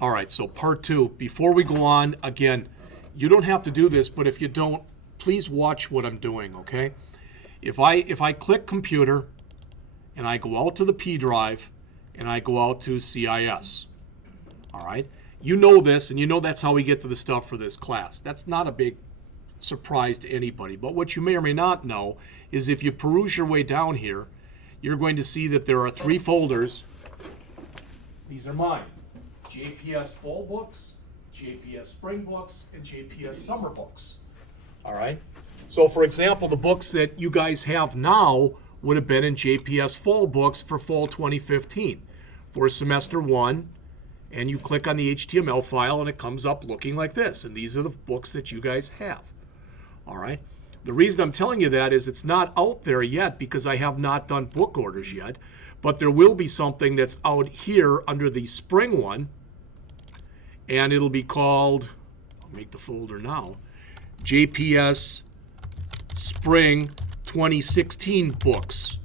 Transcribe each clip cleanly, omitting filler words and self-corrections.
All right, so part 2. Before we go on, again, you don't have to do this, but if you don't, please watch what I'm doing, okay? If I click computer and I go out to the P drive and I go out to CIS, all right? You know this, and you know that's how we get to the stuff for this class. That's not a big surprise to anybody. But what you may or may not know is if you peruse your way down here, you're going to see that there are 3 folders. These are mine. JPS Fall Books, JPS Spring Books, and JPS Summer Books. All right? So for example, the books that you guys have now would have been in JPS Fall Books for Fall 2015 for Semester 1, and you click on the HTML file and it comes up looking like this, and these are the books that you guys have. All right? The reason I'm telling you that is it's not out there yet because I have not done book orders yet, but there will be something that's out here under the spring one, and it'll be called, I'll make the folder now, JPS Spring 2016 Books.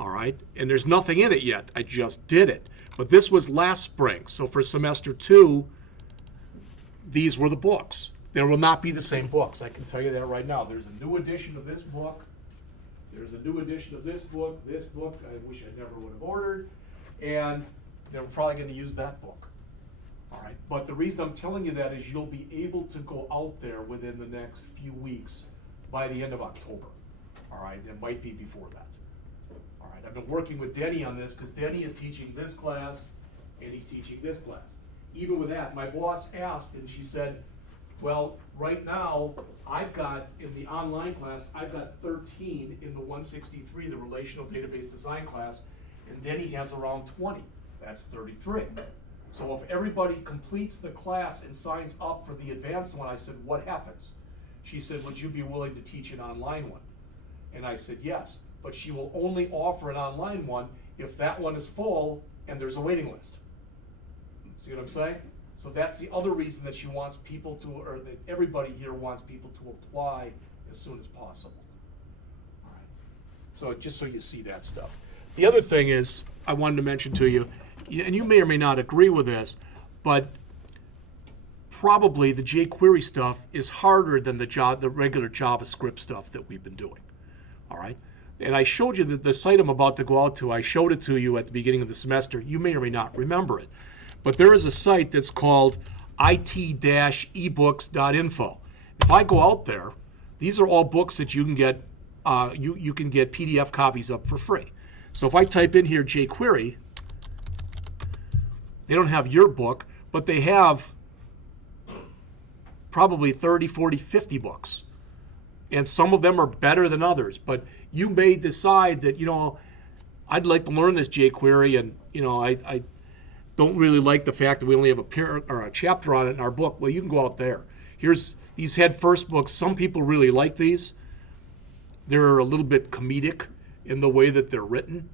All right? And there's nothing in it yet. I just did it. But this was last spring. So for semester 2, these were the books. There will not be the same books. I can tell you that right now. There's a new edition of this book. There's a new edition of this book. This book, I wish I never would have ordered. And they're probably going to use that book. All right. But the reason I'm telling you that is you'll be able to go out there within the next few weeks by the end of October. All right. It might be before that. All right. I've been working with Denny on this because Denny is teaching this class and he's teaching this class. Even with that, my boss asked and she said, well, right now, I've got, in the online class, I've got 13 in the 163, the Relational Database Design class, and Denny has around 20. That's 33. So if everybody completes the class and signs up for the advanced one, I said, what happens? She said, would you be willing to teach an online one? And I said, yes, but she will only offer an online one if that one is full and there's a waiting list. See what I'm saying? So that's the other reason that she wants people to, or that everybody here wants people to apply as soon as possible. All right. So just so you see that stuff. The other thing is, I wanted to mention to you, and you may or may not agree with this, but probably the jQuery stuff is harder than the regular JavaScript stuff that we've been doing. All right? And I showed you the site I'm about to go out to. I showed it to you at the beginning of the semester. You may or may not remember it. But there is a site that's called it-ebooks.info. If I go out there, these are all books that you can get. You can get PDF copies of for free. So if I type in here jQuery, they don't have your book, but they have probably 30, 40, 50 books. And some of them are better than others. But you may decide that, I'd like to learn this jQuery, and, I don't really like the fact that we only have a chapter on it in our book. Well, you can go out there. Here's these head first books. Some people really like these. They're a little bit comedic in the way that they're written.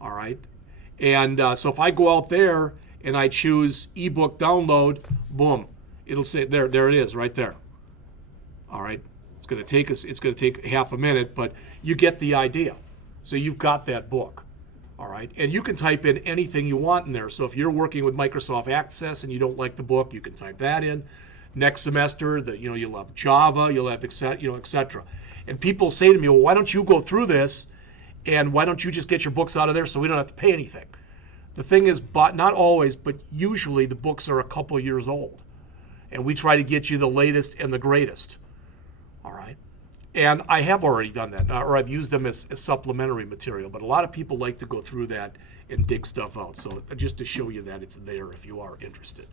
All right. And so if I go out there and I choose ebook download, boom, it'll say there it is right there. All right. It's going to take half a minute, but you get the idea. So you've got that book. All right, and you can type in anything you want in there. So if you're working with Microsoft Access and you don't like the book, you can type that in. Next semester, you'll have Java, you'll have et cetera. And people say to me, well, why don't you go through this, and why don't you just get your books out of there so we don't have to pay anything? The thing is, but not always, but usually the books are a couple of years old, and we try to get you the latest and the greatest. All right. And I have already done that, or I've used them as supplementary material, but a lot of people like to go through that and dig stuff out. So just to show you that it's there if you are interested.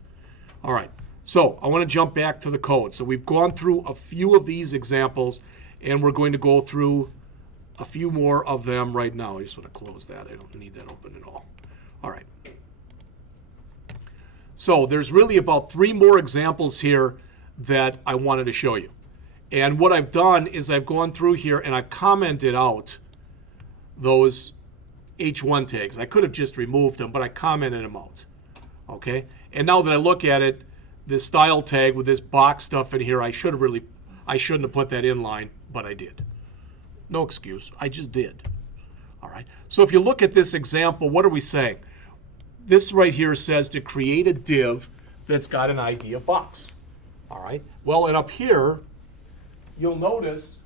All right, so I want to jump back to the code. So we've gone through a few of these examples, and we're going to go through a few more of them right now. I just want to close that. I don't need that open at all. All right. So there's really about 3 more examples here that I wanted to show you. And what I've done is I've gone through here and I've commented out those H1 tags. I could have just removed them, but I commented them out. Okay? And now that I look at it, this style tag with this box stuff in here, I shouldn't have put that in line, but I did. No excuse. I just did. All right? So if you look at this example, what are we saying? This right here says to create a div that's got an ID of box. All right. Well, and up here, you'll notice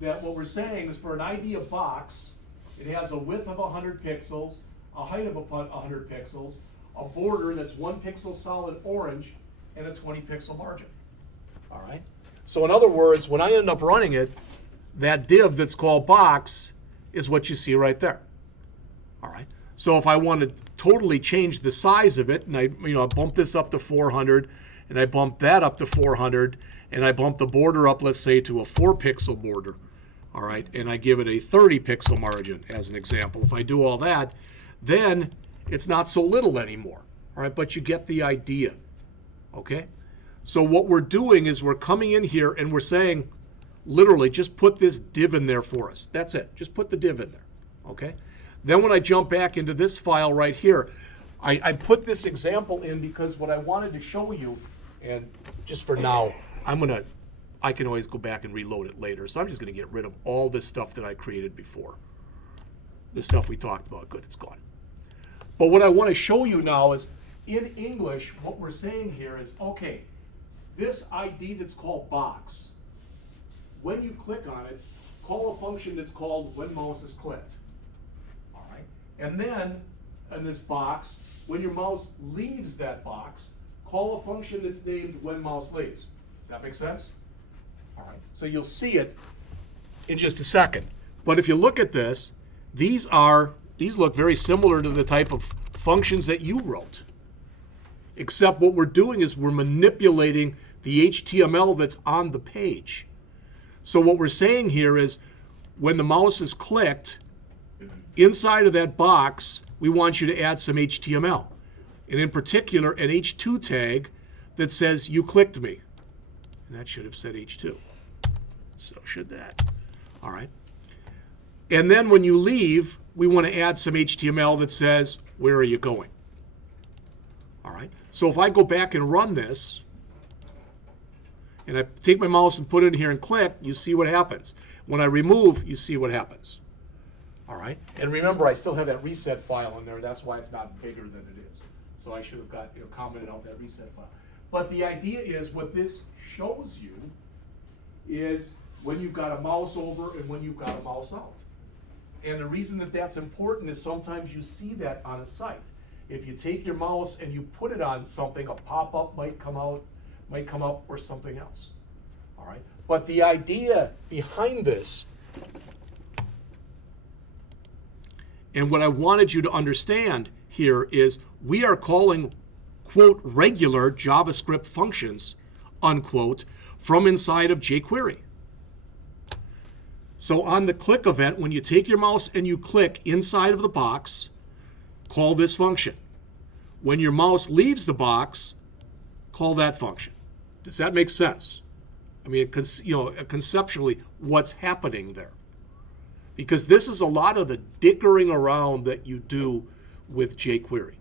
that what we're saying is for an ID of box, it has a width of 100 pixels, a height of 100 pixels, a border that's 1 pixel solid orange, and a 20 pixel margin. All right. So in other words, when I end up running it, that div that's called box is what you see right there. All right. So if I want to totally change the size of it, and I bump this up to 400, and I bump that up to 400, and I bump the border up, let's say, to a 4 pixel border, all right, and I give it a 30 pixel margin as an example. If I do all that, then it's not so little anymore, all right, but you get the idea, okay? So what we're doing is we're coming in here and we're saying, literally, just put this div in there for us. That's it. Just put the div in there, okay? Then when I jump back into this file right here, I put this example in because what I wanted to show you, and just for now, I can always go back and reload it later. So I'm just going to get rid of all this stuff that I created before. The stuff we talked about, good, it's gone. But what I want to show you now is, in English, what we're saying here is, okay, this ID that's called box, when you click on it, call a function that's called when mouse is clicked. All right. And then, in this box, when your mouse leaves that box, call a function that's named when mouse leaves. Does that make sense? All right. So you'll see it in just a second. But if you look at this, these look very similar to the type of functions that you wrote. Except what we're doing is we're manipulating the HTML that's on the page. So what we're saying here is when the mouse is clicked, inside of that box, we want you to add some HTML. And in particular, an H2 tag that says, you clicked me. And that should have said H2. So should that. All right. And then when you leave, we want to add some HTML that says, where are you going? All right. So if I go back and run this, and I take my mouse and put it in here and click, you see what happens. When I remove, you see what happens. All right. And remember, I still have that reset file in there. That's why it's not bigger than it is. So I should have commented on that reset file. But the idea is what this shows you is when you've got a mouse over and when you've got a mouse out. And the reason that that's important is sometimes you see that on a site. If you take your mouse and you put it on something, a pop-up might come up or something else. All right. But the idea behind this, and what I wanted you to understand here is we are calling, quote, regular JavaScript functions, unquote, from inside of jQuery. So on the click event, when you take your mouse and you click inside of the box, call this function. When your mouse leaves the box, call that function. Does that make sense? I mean, conceptually, what's happening there? Because this is a lot of the dickering around that you do with jQuery.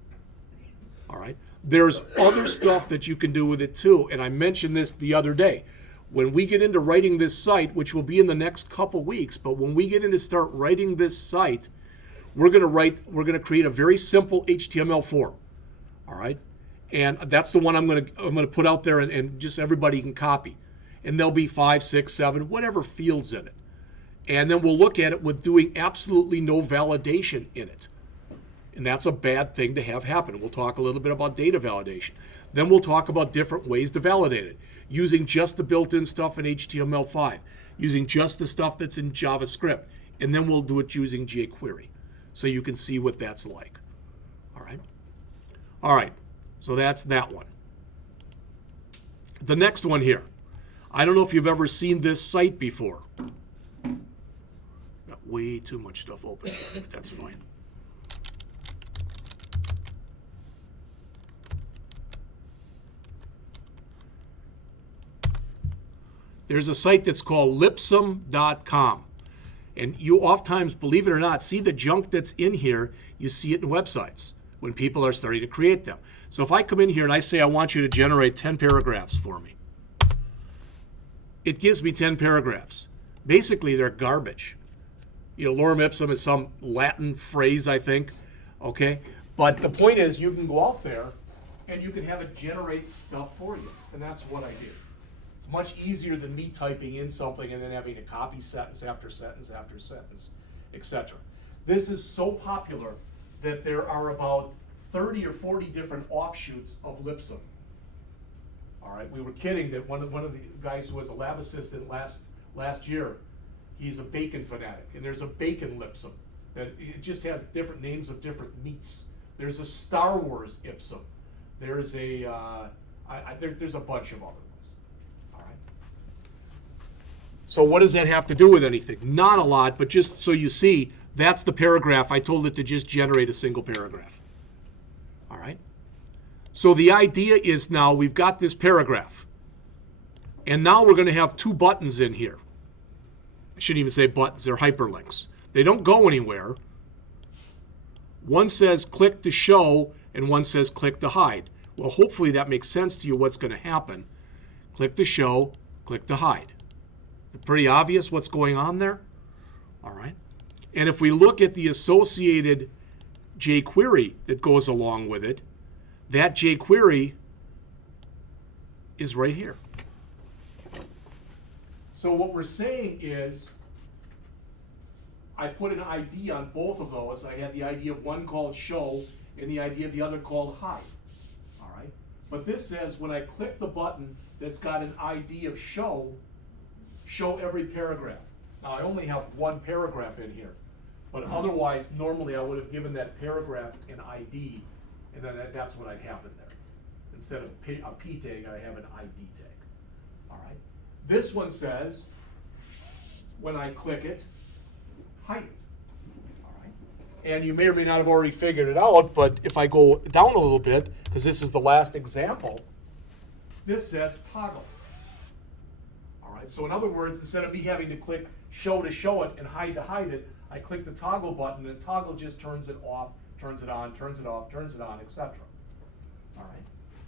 All right? There's other stuff that you can do with it too, and I mentioned this the other day. When we get into writing this site, which will be in the next couple weeks, but when we get into start writing this site, we're going to create a very simple HTML form. All right? And that's the one I'm going to put out there and just everybody can copy. And there'll be 5, 6, 7, whatever fields in it. And then we'll look at it with doing absolutely no validation in it. And that's a bad thing to have happen. We'll talk a little bit about data validation. Then we'll talk about different ways to validate it. Using just the built-in stuff in HTML5. Using just the stuff that's in JavaScript. And then we'll do it using jQuery. So you can see what that's like. All right? All right. So that's that one. The next one here. I don't know if you've ever seen this site before. Got way too much stuff open, but that's fine. There's a site that's called lipsum.com. And you oftentimes, believe it or not, see the junk that's in here. You see it in websites when people are starting to create them. So if I come in here and I say I want you to generate 10 paragraphs for me, it gives me 10 paragraphs. Basically, they're garbage. Lorem ipsum is some Latin phrase, I think. Okay? But the point is, you can go out there and you can have it generate stuff for you, and that's what I do. It's much easier than me typing in something and then having to copy sentence after sentence after sentence, etc. This is so popular that there are about 30 or 40 different offshoots of Lipsum. All right, we were kidding that one of the guys who was a lab assistant last year, he's a bacon fanatic, and there's a bacon Lipsum that it just has different names of different meats. There's a Star Wars Ipsum. There's a there's a bunch of other ones. All right. So what does that have to do with anything? Not a lot, but just so you see, that's the paragraph. I told it to just generate a single paragraph. All right. So the idea is now we've got this paragraph, and now we're going to have two buttons in here. I shouldn't even say buttons, they're hyperlinks. They don't go anywhere. One says click to show, and one says click to hide. Well, hopefully that makes sense to you what's going to happen. Click to show, click to hide. Pretty obvious what's going on there? All right. And if we look at the associated jQuery that goes along with it, that jQuery is right here. So what we're saying is, I put an ID on both of those. I had the ID of one called show and the ID of the other called hide. All right. But this says when I click the button that's got an ID of show every paragraph. Now I only have one paragraph in here, but otherwise normally I would have given that paragraph an ID, and then that's what I'd have in there. Instead of a P tag, I have an ID tag. All right. This one says when I click it, hide it. All right. And you may or may not have already figured it out, but if I go down a little bit, because this is the last example, this says toggle. All right. So in other words, instead of me having to click show to show it and hide to hide it, I click the toggle button, and the toggle just turns it off, turns it on, turns it off, turns it on, etc. All right.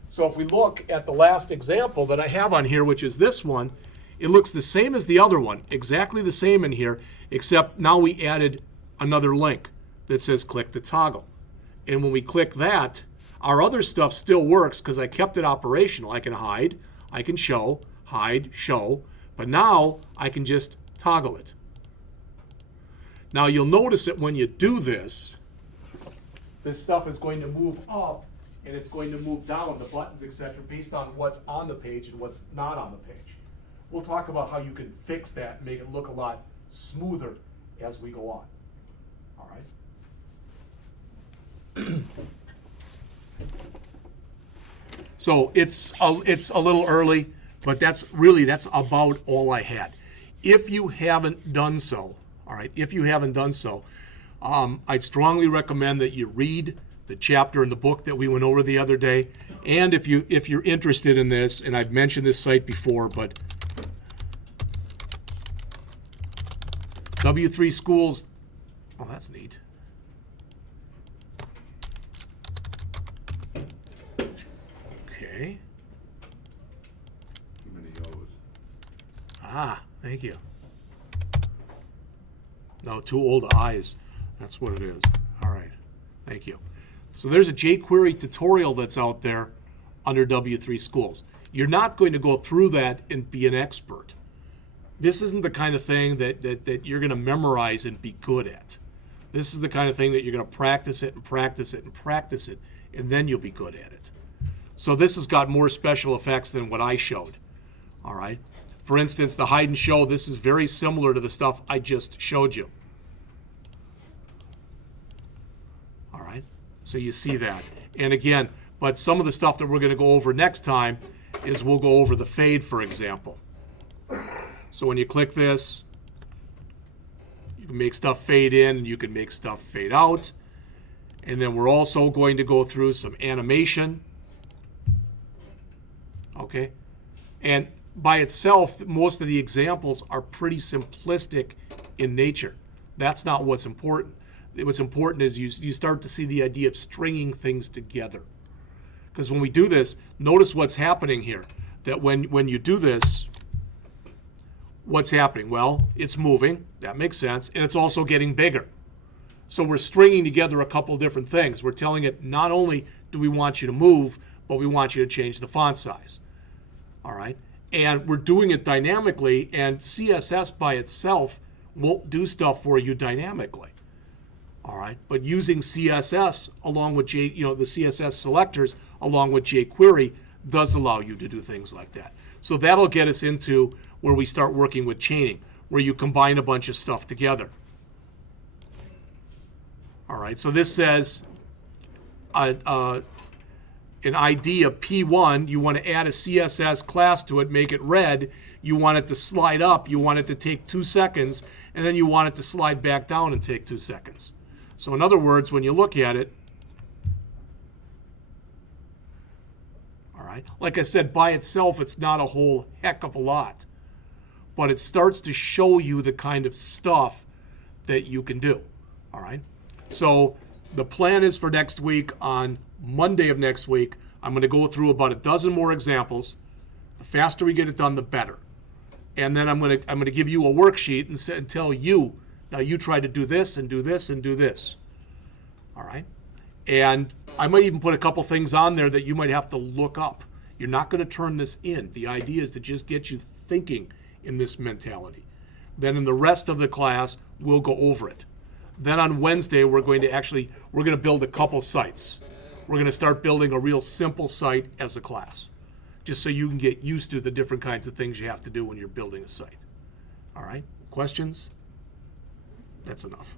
So if we look at the last example that I have on here, which is this one, it looks the same as the other one, exactly the same in here, except now we added another link that says click the toggle. And when we click that, our other stuff still works because I kept it operational. I can hide, I can show, hide, show, but now I can just toggle it. Now you'll notice that when you do this, this stuff is going to move up and it's going to move down, the buttons, etc., based on what's on the page and what's not on the page. We'll talk about how you can fix that and make it look a lot smoother as we go on. All right. So it's a little early, but that's about all I had. If you haven't done so, all right, if you haven't done so, I'd strongly recommend that you read the chapter in the book that we went over the other day. And if you're interested in this, and I've mentioned this site before, but W3 Schools, oh, that's neat. Okay. Too many O's. Ah, thank you. No, too old eyes. That's what it is. All right, thank you. So there's a jQuery tutorial that's out there under W3 Schools. You're not going to go through that and be an expert. This isn't the kind of thing that you're going to memorize and be good at. This is the kind of thing that you're going to practice it and practice it and practice it, and then you'll be good at it. So this has got more special effects than what I showed. All right. For instance, the hide and show, this is very similar to the stuff I just showed you. All right. So you see that. And again, but some of the stuff that we're going to go over next time is we'll go over the fade, for example. So when you click this, you can make stuff fade in and you can make stuff fade out. And then we're also going to go through some animation. Okay. And by itself, most of the examples are pretty simplistic in nature. That's not what's important. What's important is you start to see the idea of stringing things together. Because when we do this, notice what's happening here. That when you do this, what's happening? Well, it's moving. That makes sense. And it's also getting bigger. So we're stringing together a couple different things. We're telling it not only do we want you to move, but we want you to change the font size. All right? And we're doing it dynamically, and CSS by itself won't do stuff for you dynamically. All right? But using CSS along with the CSS selectors along with jQuery does allow you to do things like that. So that'll get us into where we start working with chaining, where you combine a bunch of stuff together. All right, so this says an ID of P1, you want to add a CSS class to it, make it red, you want it to slide up, you want it to take 2 seconds, and then you want it to slide back down and take 2 seconds. So in other words, when you look at it, all right, like I said, by itself, it's not a whole heck of a lot, but it starts to show you the kind of stuff that you can do, all right? So the plan is for next week, on Monday of next week, I'm going to go through about a dozen more examples. The faster we get it done, the better. And then I'm going to give you a worksheet and tell you, now you try to do this and do this and do this. All right? And I might even put a couple things on there that you might have to look up. You're not going to turn this in. The idea is to just get you thinking in this mentality. Then in the rest of the class, we'll go over it. Then on Wednesday, we're going to build a couple sites. We're going to start building a real simple site as a class, just so you can get used to the different kinds of things you have to do when you're building a site. All right? Questions? That's enough.